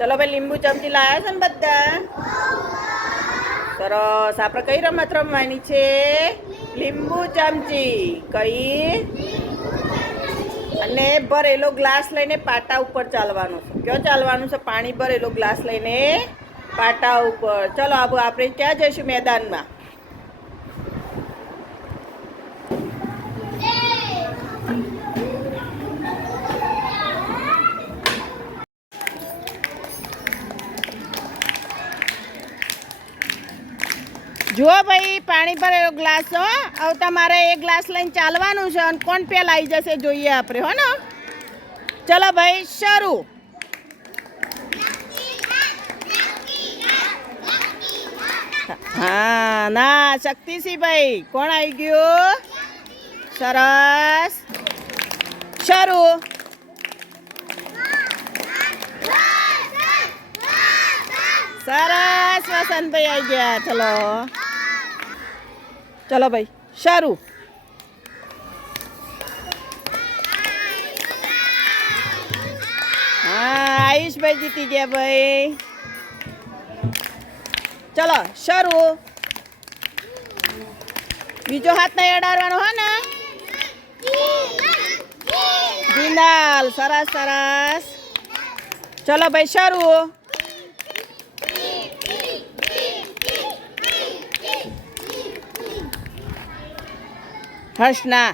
ચલો ભાઈ લીંબુ ચમચી લાયા છે ને બધા? સરસ. આપણે કઈ રમત રમવાની છે? લીંબુ ચમચી. કઈ? અને ભરેલો ગ્લાસ લઈને પાટા ઉપર ચાલવાનું છે. ક્યાં ચાલવાનું છે? પાણી ભરેલો ગ્લાસ લઈને પાટા ઉપર. ચલો આપણે ક્યાં જઈશું મેદાનમાં? જુઓ ભાઈ, પાણી ભરેલો ગ્લાસ હો. હવે તમારે એક ગ્લાસ લઈને ચાલવાનું છે અને કોણ પહેલા આવી જશે જોઈએ આપણે, હો ને? ચલો ભાઈ, શરૂ. હા, ના, શક્તિસિંહ ભાઈ. કોણ આવી ગયું? સરસ. શરૂ. સરસ, વસંતભાઈ આવી ગયા. ચલો ચલો ભાઈ, શરૂ. હા, આયુષભાઈ જીતી ગયા ભાઈ. ચલો શરૂ. બીજો હાથ નહીં અડાડવાનો, હો ને? જીનાલ. સરસ સરસ. ચલો ભાઈ, શરૂ. હર્ષના.